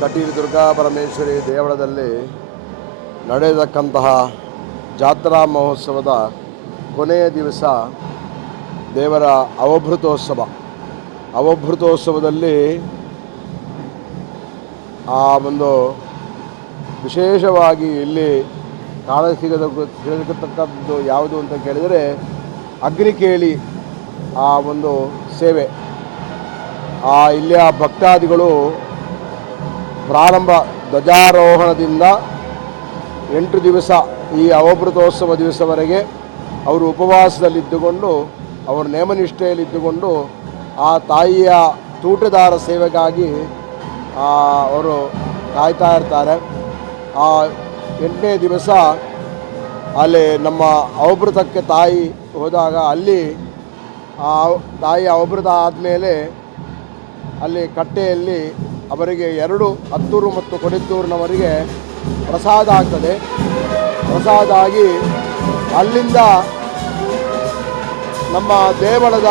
ಕಟೀಲು ದುರ್ಗಾ ಪರಮೇಶ್ವರಿ ದೇವಳದಲ್ಲಿ ನಡೆಯತಕ್ಕಂತಹ ಜಾತ್ರಾ ಮಹೋತ್ಸವದ ಕೊನೆಯ ದಿವಸ ದೇವರ ಅವಭೃತೋತ್ಸವದಲ್ಲಿ ಆ ಒಂದು ವಿಶೇಷವಾಗಿ ಇಲ್ಲಿ ಸಿಗತಕ್ಕದ್ದು ಯಾವುದು ಅಂತ ಕೇಳಿದರೆ ಅಗ್ನಿಕೇಳಿ ಆ ಒಂದು ಸೇವೆ. ಇಲ್ಲಿಯ ಭಕ್ತಾದಿಗಳು ಪ್ರಾರಂಭ ಧ್ವಜಾರೋಹಣದಿಂದ 8 ದಿವಸ ಈ ಅವಭೃತೋತ್ಸವ ದಿವಸವರೆಗೆ ಅವರು ಉಪವಾಸದಲ್ಲಿದ್ದುಕೊಂಡು ಅವರು ನೇಮನಿಷ್ಠೆಯಲ್ಲಿದ್ದುಕೊಂಡು ಆ ತಾಯಿಯ ತೂಟದಾರ ಸೇವೆಗಾಗಿ ಅವರು ಕಾಯ್ತಾ ಇರ್ತಾರೆ. ಆ 8ನೇ ದಿವಸ ಅಲ್ಲಿ ನಮ್ಮ ಅವಭೃತಕ್ಕೆ ತಾಯಿ ಹೋದಾಗ ಅಲ್ಲಿ ಆ ತಾಯಿಯ ಅವಭೃತ ಆದಮೇಲೆ ಅಲ್ಲಿ ಕಟ್ಟೆಯಲ್ಲಿ ಅವರಿಗೆ 2 ಹತ್ತೂರು ಮತ್ತು ಕೊಡಿತ್ತೂರಿನವರಿಗೆ ಪ್ರಸಾದ ಆಗ್ತದೆ. ಪ್ರಸಾದ ಆಗಿ ಅಲ್ಲಿಂದ ನಮ್ಮ ದೇವಳದ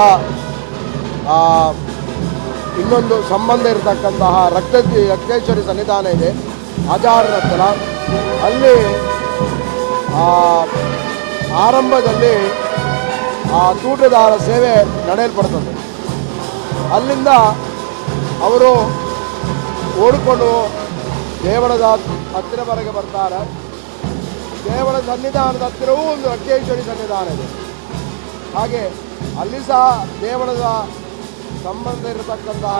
ಇನ್ನೊಂದು ಸಂಬಂಧ ಇರತಕ್ಕಂತಹ ರಕ್ತೇಶ್ವರಿ ಸನ್ನಿಧಾನ ಇದೆ ಆಚಾರ್ಯರ ಹತ್ರ. ಅಲ್ಲಿ ಆರಂಭದಲ್ಲಿ ಆ ತೂಟದಾರ ಸೇವೆ ನಡೆಯಲ್ಪಡ್ತದೆ. ಅಲ್ಲಿಂದ ಅವರು ಓಡಿಕೊಂಡು ದೇವಳದ ಹತ್ತಿರವರೆಗೆ ಬರ್ತಾರೆ. ದೇವಳ ಸನ್ನಿಧಾನದ ಹತ್ತಿರವೂ ಒಂದು ರಕ್ತೇಶ್ವರಿ ಸನ್ನಿಧಾನ ಇದೆ. ಹಾಗೆ ಅಲ್ಲಿ ಸಹ ದೇವಳದ ಸಂಬಂಧ ಇರತಕ್ಕಂತಹ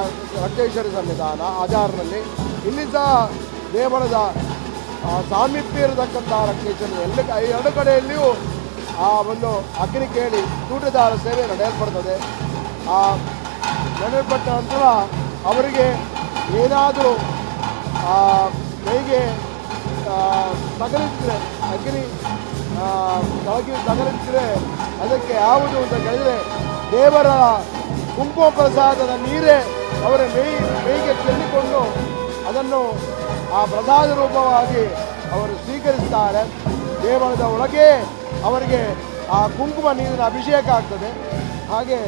ರಕ್ತೇಶ್ವರಿ ಸನ್ನಿಧಾನ ಆಚಾರನಲ್ಲಿ, ಇಲ್ಲಿ ಸಹ ದೇವಳದ ಸಾಮೀಪ್ಯ ಇರತಕ್ಕಂತಹ ರಕ್ತೇಶ್ವರಿ ಎರಡು ಕಡೆಯಲ್ಲಿಯೂ ಆ ಒಂದು ಅಗ್ನಿಕೇಳಿ ತೂಟದಾರ ಸೇವೆ ನಡೆಯಲ್ಪಡ್ತದೆ. ನಡೆಯಲ್ಪಟ್ಟ ನಂತರ ಅವರಿಗೆ ಏನಾದರೂ ಕೈಗೆ ತಗಲಿದ್ರೆ ಅಗ್ನಿ ತಗಲಿದ್ರೆ ಅದಕ್ಕೆ ಯಾವುದು ಅಂತ ಕೇಳಿದರೆ ದೇವರ ಕುಂಕುಮ ಪ್ರಸಾದದ ನೀರೇ ಅವರ ಮೈಗೆ ಚೆಲ್ಲಿಕೊಂಡು ಅದನ್ನು ಆ ಪ್ರಸಾದ ರೂಪವಾಗಿ ಅವರು ಸ್ವೀಕರಿಸ್ತಾರೆ. ದೇವಳದ ಒಳಗೆ ಅವರಿಗೆ ಆ ಕುಂಕುಮ ನೀರಿನ ಅಭಿಷೇಕ ಆಗ್ತದೆ. ಹಾಗೆ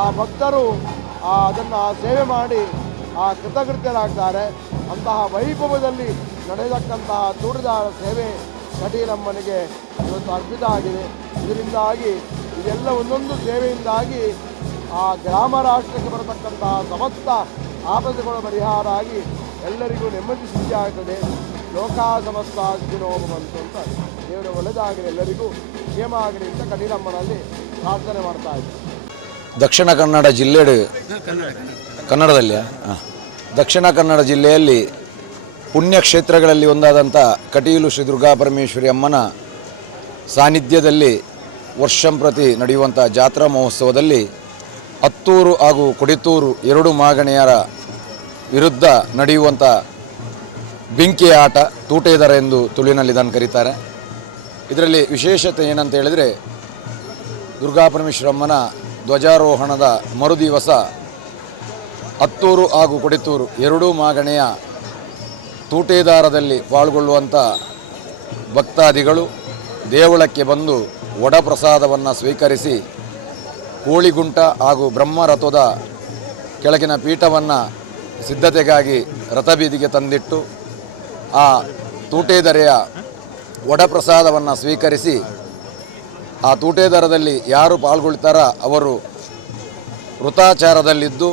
ಆ ಭಕ್ತರು ಅದನ್ನು ಸೇವೆ ಮಾಡಿ ಕೃತಕೃತ್ಯರಾಗ್ತಾರೆ. ಅಂತಹ ವೈಭವದಲ್ಲಿ ನಡೆಯತಕ್ಕಂತಹ ತೂಟದಾರ ಸೇವೆ ಕಟೀಲಮ್ಮನಿಗೆ ಇವತ್ತು ಅರ್ಪಿತ ಆಗಿದೆ. ಇದರಿಂದಾಗಿ ಇದೆಲ್ಲ ಒಂದೊಂದು ಸೇವೆಯಿಂದಾಗಿ ಆ ಗ್ರಾಮ ರಾಷ್ಟ್ರಕ್ಕೆ ಬರತಕ್ಕಂತಹ ಸಮಸ್ತ ಆಪತ್ತುಗಳು ಪರಿಹಾರ ಆಗಿ ಎಲ್ಲರಿಗೂ ನೆಮ್ಮದಿ ಸಿದ್ಧಿ ಆಗ್ತದೆ. ಲೋಕ ಸಮಸ್ತ ಸುಖಿನೋ ಭವಂತು ಅಂತ ದೇವರು ಒಳ್ಳೆಯದಾಗಲಿ, ಎಲ್ಲರಿಗೂ ಕ್ಷೇಮ ಆಗಲಿ ಅಂತ ಕಟೀಲಮ್ಮನಲ್ಲಿ ಪ್ರಾರ್ಥನೆ ಮಾಡ್ತಾ ಇದ್ದಾರೆ. ದಕ್ಷಿಣ ಕನ್ನಡ ಜಿಲ್ಲೆ ಕನ್ನಡದಲ್ಲಿ ದಕ್ಷಿಣ ಕನ್ನಡ ಜಿಲ್ಲೆಯಲ್ಲಿ ಪುಣ್ಯಕ್ಷೇತ್ರಗಳಲ್ಲಿ ಒಂದಾದಂಥ ಕಟೀಲು ಶ್ರೀ ದುರ್ಗಾ ಪರಮೇಶ್ವರಿ ಅಮ್ಮನ ಸಾನ್ನಿಧ್ಯದಲ್ಲಿ ವರ್ಷಂಪ್ರತಿ ನಡೆಯುವಂಥ ಜಾತ್ರಾ ಮಹೋತ್ಸವದಲ್ಲಿ ಹತ್ತೂರು ಹಾಗೂ ಕೊಡಿತ್ತೂರು 2 ಮಾಗಣಿಯರ ವಿರುದ್ಧ ನಡೆಯುವಂಥ ಬೆಂಕಿಯ ಆಟ ತೂಟೇದರ ಎಂದು ತುಳುವಿನಲ್ಲಿ ಇದನ್ನು ಕರೀತಾರೆ. ಇದರಲ್ಲಿ ವಿಶೇಷತೆ ಏನಂತ ಹೇಳಿದರೆ ದುರ್ಗಾ ಪರಮೇಶ್ವರಮ್ಮನ ಧ್ವಜಾರೋಹಣದ ಮರುದಿವಸ ಹತ್ತೂರು ಹಾಗೂ ಕೊಡಿತ್ತೂರು 2 ಮಾಗಣೆಯ ತೂಟೇದಾರದಲ್ಲಿ ಪಾಲ್ಗೊಳ್ಳುವಂಥ ಭಕ್ತಾದಿಗಳು ದೇವಳಕ್ಕೆ ಬಂದು ವಡಪ್ರಸಾದವನ್ನು ಸ್ವೀಕರಿಸಿ ಕೋಳಿಗುಂಟ ಹಾಗೂ ಬ್ರಹ್ಮರಥದ ಕೆಳಗಿನ ಪೀಠವನ್ನು ಸಿದ್ಧತೆಗಾಗಿ ರಥಬೀದಿಗೆ ತಂದಿಟ್ಟು ಆ ತೂಟೇದರೆಯ ವಡಪ್ರಸಾದವನ್ನು ಸ್ವೀಕರಿಸಿ ಆ ತೂಟೇದರದಲ್ಲಿ ಯಾರು ಪಾಲ್ಗೊಳ್ತಾರ ಅವರು ವೃತಾಚಾರದಲ್ಲಿದ್ದು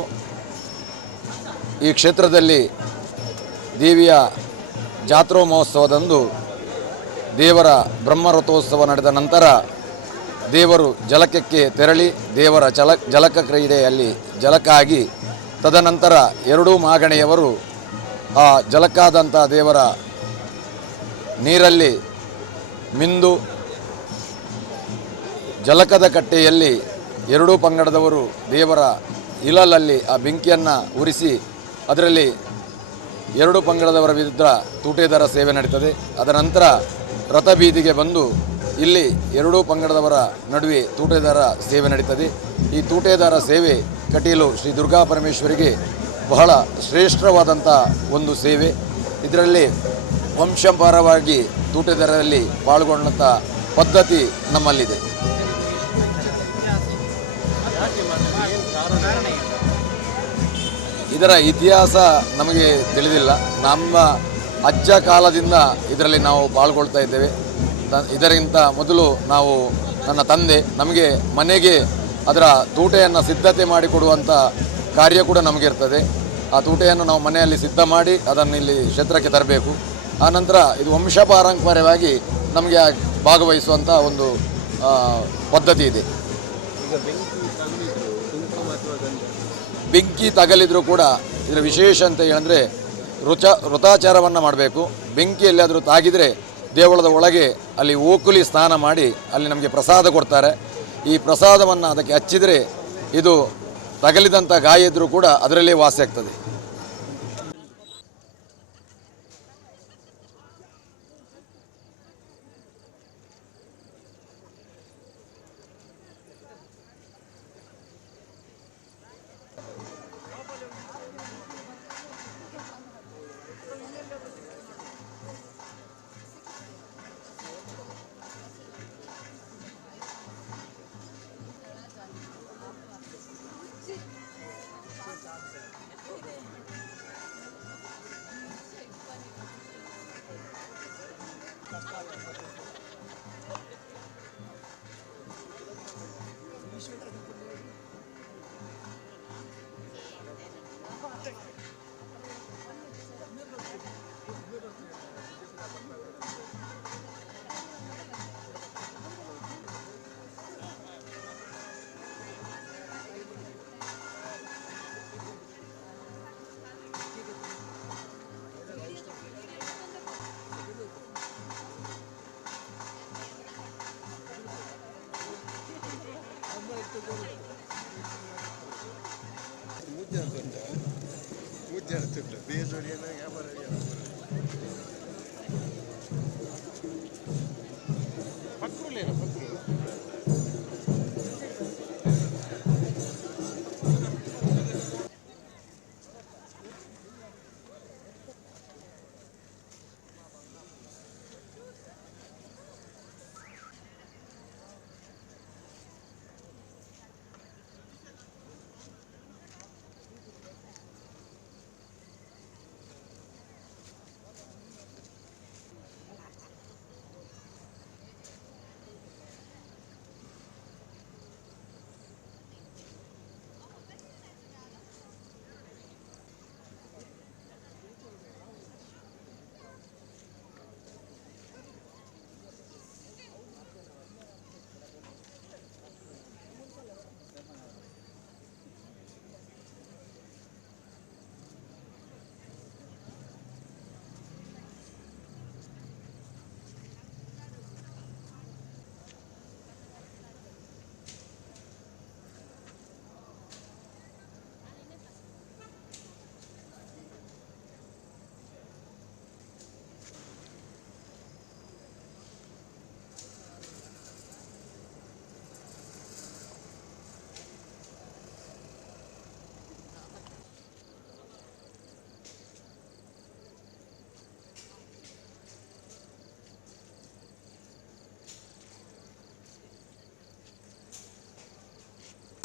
ಈ ಕ್ಷೇತ್ರದಲ್ಲಿ ದೇವಿಯ ಜಾತ್ರಾ ಮಹೋತ್ಸವದಂದು ದೇವರ ಬ್ರಹ್ಮರಥೋತ್ಸವ ನಡೆದ ನಂತರ ದೇವರು ಜಲಕಕ್ಕೆ ತೆರಳಿ ದೇವರ ಜಲಕ ಕ್ರೀಡೆಯಲ್ಲಿ ಜಲಕಾಗಿ ತದನಂತರ ಎರಡೂ ಮಾಗಣೆಯವರು ಆ ಜಲಕಾದಂಥ ದೇವರ ನೀರಲ್ಲಿ ಮಿಂದು ಜಲಕದ ಕಟ್ಟೆಯಲ್ಲಿ ಎರಡೂ ಪಂಗಡದವರು ದೇವರ ಇಲಲಲ್ಲಿ ಆ ಬೆಂಕಿಯನ್ನು ಉರಿಸಿ ಅದರಲ್ಲಿ ಎರಡು ಪಂಗಡದವರ ವಿರುದ್ಧ ತೂಟೇದಾರ ಸೇವೆ ನಡೀತದೆ. ಅದರ ನಂತರ ರಥಬೀದಿಗೆ ಬಂದು ಇಲ್ಲಿ ಎರಡೂ ಪಂಗಡದವರ ನಡುವೆ ತೂಟೇದಾರ ಸೇವೆ ನಡೀತದೆ. ಈ ತೂಟೇದಾರ ಸೇವೆ ಕಟೀಲು ಶ್ರೀ ದುರ್ಗಾ ಪರಮೇಶ್ವರಿಗೆ ಬಹಳ ಶ್ರೇಷ್ಠವಾದಂಥ ಒಂದು ಸೇವೆ. ಇದರಲ್ಲಿ ವಂಶಪಾರವಾಗಿ ತೂಟೇದಾರರಲ್ಲಿ ಪಾಲ್ಗೊಂಡಂಥ ಪದ್ಧತಿ ನಮ್ಮಲ್ಲಿದೆ. ಇದರ ಇತಿಹಾಸ ನಮಗೆ ತಿಳಿದಿಲ್ಲ. ನಮ್ಮ ಅಜ್ಜ ಕಾಲದಿಂದ ಇದರಲ್ಲಿ ನಾವು ಪಾಲ್ಗೊಳ್ತಾ ಇದ್ದೇವೆ. ಇದರಿಂದ ಮೊದಲು ನನ್ನ ತಂದೆ ನಮಗೆ ಮನೆಗೆ ಅದರ ತೂಟೆಯನ್ನು ಸಿದ್ಧತೆ ಮಾಡಿಕೊಡುವಂಥ ಕಾರ್ಯ ಕೂಡ ನಮಗಿರ್ತದೆ. ಆ ತೂಟೆಯನ್ನು ನಾವು ಮನೆಯಲ್ಲಿ ಸಿದ್ಧ ಮಾಡಿ ಅದನ್ನು ಇಲ್ಲಿ ಕ್ಷೇತ್ರಕ್ಕೆ ತರಬೇಕು. ಆನಂತರ ಇದು ವಂಶಪಾರಂಪರ್ಯವಾಗಿ ನಮಗೆ ಭಾಗವಹಿಸುವಂಥ ಒಂದು ಪದ್ಧತಿ ಇದೆ. ಬೆಂಕಿ ತಗಲಿದ್ರೂ ಕೂಡ ಇದರ ವಿಶೇಷ ಅಂತ ಹೇಳಿದ್ರೆ ವೃತಾಚಾರವನ್ನು ಮಾಡಬೇಕು. ಬೆಂಕಿ ಎಲ್ಲಿಯಾದರೂ ತಾಗಿದರೆ ದೇವಳದ ಒಳಗೆ ಅಲ್ಲಿ ಓಕುಲಿ ಸ್ನಾನ ಮಾಡಿ ಅಲ್ಲಿ ನಮಗೆ ಪ್ರಸಾದ ಕೊಡ್ತಾರೆ. ಈ ಪ್ರಸಾದವನ್ನು ಅದಕ್ಕೆ ಹಚ್ಚಿದರೆ ಇದು ತಗಲಿದಂಥ ಗಾಯ ಇದ್ದರೂ ಕೂಡ ಅದರಲ್ಲೇ ವಾಸಿ ಆಗ್ತದೆ. ಮೂಜ್ಜನ ಬೇಜೋಡಿಯನ್ನು